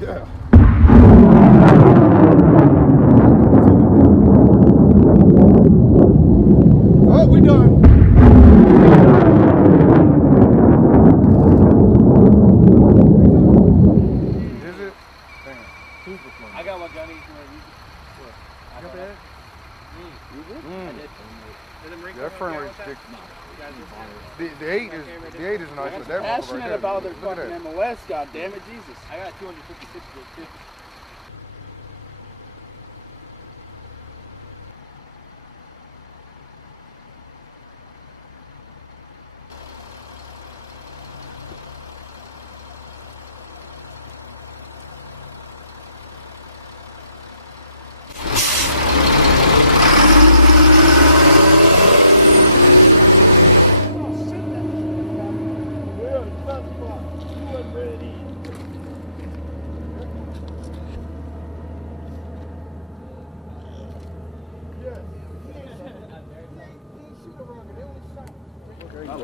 Yeah. Oh, we done. Is it? Damn. Who's the phone? I got one, Johnny. You got that? Me. You did? I did. That frame rate's ridiculous. The 8 is nice, but that passionate about their fucking MOS, goddammit, Jesus. I got 256 too.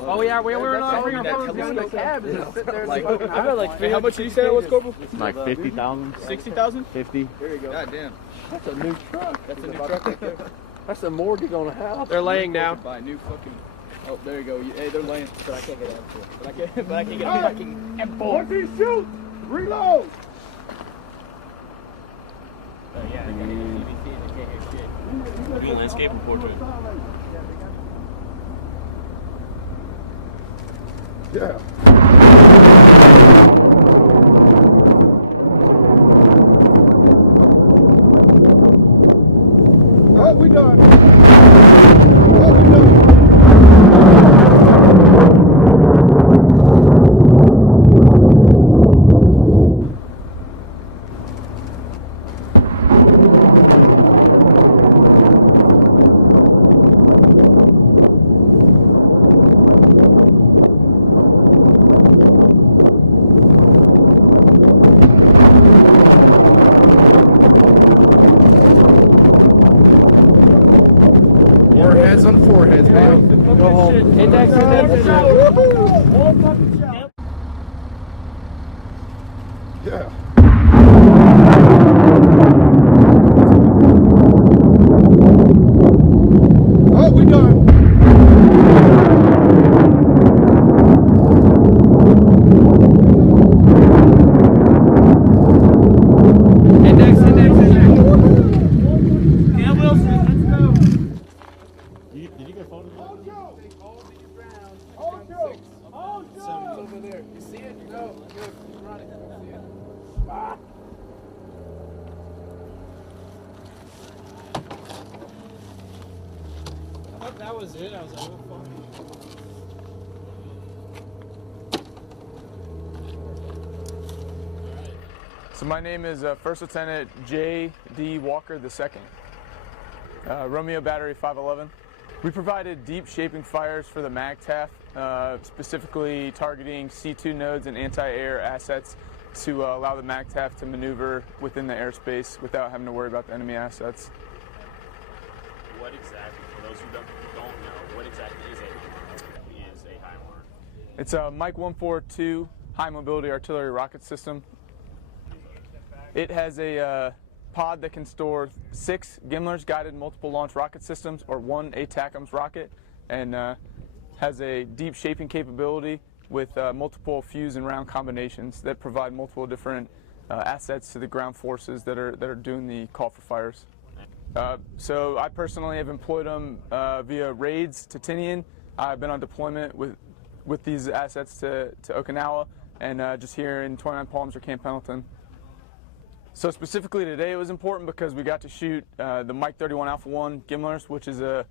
Oh yeah, we were not bringing our phones in the cab. I got like, how much did you say that was, Corporal? Like 50,000. 60,000? 50. There you go. God damn. That's a new truck. That's a new truck right there. That's a mortgage on a house. They're laying now. Buy a new fucking. Oh, there you go. Hey, they're laying, but I can't get out. But I can't get a fucking M4. Once he shoots, reload. Yeah, they got CBC and they can't hear shit. Doing landscape and portrait. Yeah. Oh, we done. Oh, we done. Foreheads on foreheads, man. Go home. Index. Yeah. Oh, we done. Index. Yeah, Wilson, let's go. Did you get a phone? Over there. You see it? You go. Good. Keep running. See it. I thought that was it. I was like, oh, fuck. So my name is First Lieutenant J.D. Walker II, Romeo Battery 511. We provided deep shaping fires for the MAGTF, specifically targeting C2 nodes and anti-air assets to allow the MAGTF to maneuver within the airspace without having to worry about the enemy assets. What exactly, for those who don't know, what exactly is a Himars? It's a M142 high mobility artillery rocket system. It has a pod that can store 6 GMLRS guided multiple launch rocket systems, or 1 TACMS rocket, and has a deep shaping capability with multiple fuse and round combinations that provide multiple different assets to the ground forces that are doing the call for fires. So I personally have employed them via raids to Twentynine. I've been on deployment with these assets to Okinawa, and just here in 29 Palms or Camp Pendleton. So specifically today it was important because we got to shoot the Mike 31 Alpha 1 GMLRS, which is the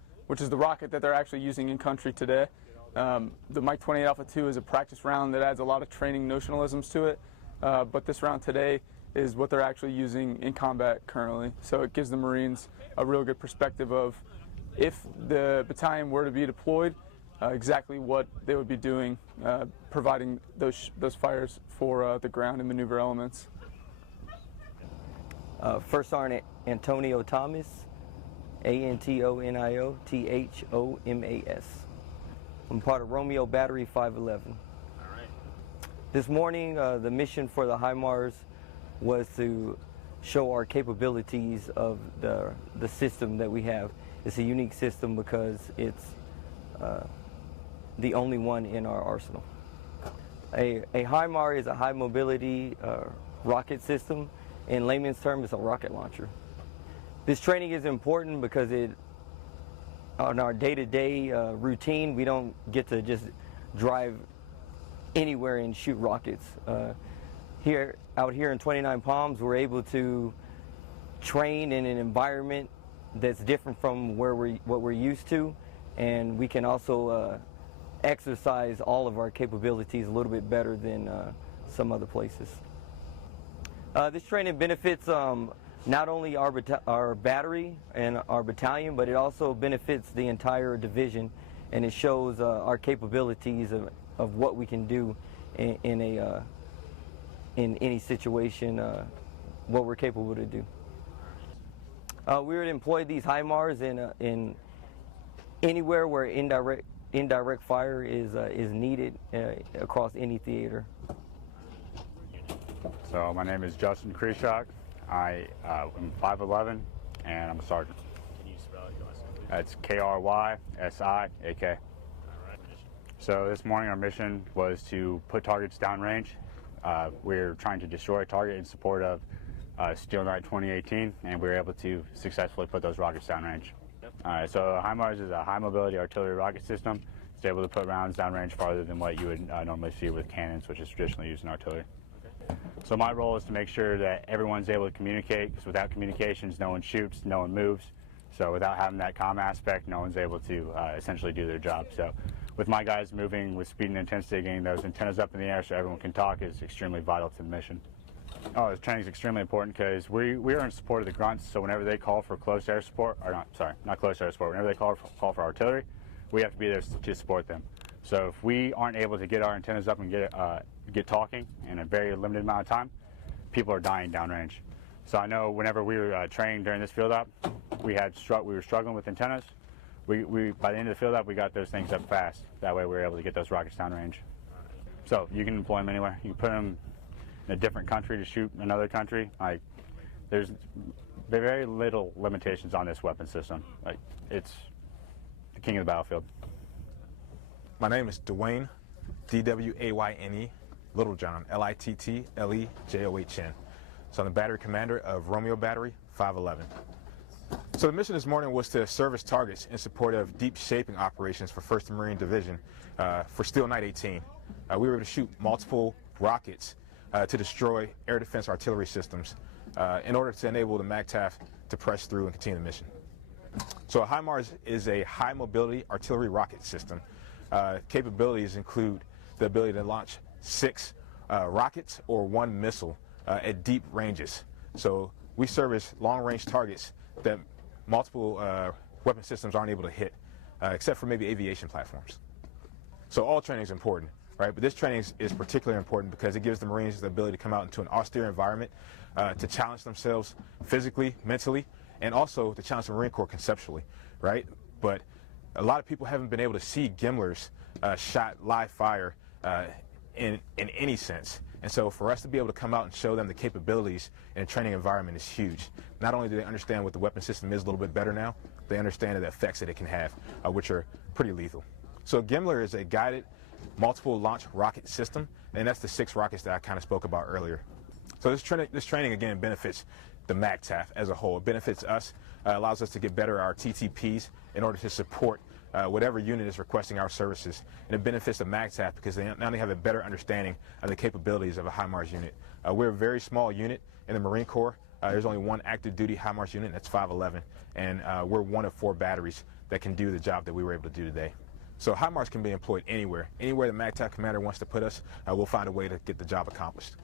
rocket that they're actually using in country today. The Mike 28 Alpha 2 is a practice round that adds a lot of training notionalisms to it, but this round today is what they're actually using in combat currently. So it gives the Marines a real good perspective of, if the battalion were to be deployed, exactly what they would be doing, providing those fires for the ground and maneuver elements. First Sergeant Antonio Thomas, ANTONIOTHOMAS. I'm part of Romeo Battery 511. All right. This morning, the mission for the Himars was to show our capabilities of the system that we have. It's a unique system because it's the only one in our arsenal. A Himars is a high mobility rocket system. In layman's terms, it's a rocket launcher. This training is important because on our day-to-day routine, we don't get to just drive anywhere and shoot rockets. Out here in 29 Palms, we're able to train in an environment that's different from what we're used to, and we can also exercise all of our capabilities a little bit better than some other places. This training benefits not only our battery and our battalion, but it also benefits the entire division, and it shows our capabilities of what we can do in any situation, what we're capable to do. We would employ these Himars in anywhere where indirect fire is needed across any theater. So my name is Justin Kreshak. I am 5'11", and I'm a sergeant. Can you spell your last name, please? That's K-R-Y-S-I-A-K. So this morning our mission was to put targets downrange. We're trying to destroy a target in support of Steel Night 2018, and we were able to successfully put those rockets downrange. So Himars is a high mobility artillery rocket system. It's able to put rounds downrange farther than what you would normally see with cannons, which is traditionally used in artillery. So my role is to make sure that everyone's able to communicate, because without communications, no one shoots, no one moves. So without having that comm aspect, no one's able to essentially do their job. So with my guys moving with speed and intensity, getting those antennas up in the air so everyone can talk is extremely vital to the mission. Oh, this training is extremely important because we are in support of the grunts, so whenever they call for close air support, or not close air support, whenever they call for artillery, we have to be there to support them. So if we aren't able to get our antennas up and get talking in a very limited amount of time, people are dying downrange. So I know whenever we were training during this field op, we were struggling with antennas. By the end of the field op, we got those things up fast. That way we were able to get those rockets downrange. So you can deploy them anywhere. You can put them in a different country to shoot another country. There's very little limitations on this weapon system. It's the king of the battlefield. My name is Dwayne, D-W-A-Y-N-E, Littlejohn, L-I-T-T-L-E-J-O-H-N. So I'm the battery commander of Romeo Battery 511. So the mission this morning was to service targets in support of deep shaping operations for 1st Marine Division for Steel Night 18. We were able to shoot multiple rockets to destroy air defense artillery systems in order to enable the MAGTF to press through and continue the mission. So a Himars is a high mobility artillery rocket system. Capabilities include the ability to launch 6 rockets or 1 missile at deep ranges. So we service long-range targets that multiple weapon systems aren't able to hit, except for maybe aviation platforms. So all training is important, right? But this training is particularly important because it gives the Marines the ability to come out into an austere environment to challenge themselves physically, mentally, and also to challenge the Marine Corps conceptually, right? But a lot of people haven't been able to see GMLRS shot live fire in any sense. And so for us to be able to come out and show them the capabilities in a training environment is huge. Not only do they understand what the weapon system is a little bit better now, they understand the effects that it can have, which are pretty lethal. So GMLR is a guided multiple launch rocket system, and that's the 6 rockets that I kind of spoke about earlier. So this training again benefits the MAGTF as a whole. It benefits us, allows us to get better at our TTPs in order to support whatever unit is requesting our services. And it benefits the MAGTF because they not only have a better understanding of the capabilities of a Himars unit. We're a very small unit in the Marine Corps. There's only 1 active duty Himars unit, and that's 511. And we're 1 of 4 batteries that can do the job that we were able to do today. So Himars can be employed anywhere. Anywhere the MAGTF commander wants to put us, we'll find a way to get the job accomplished.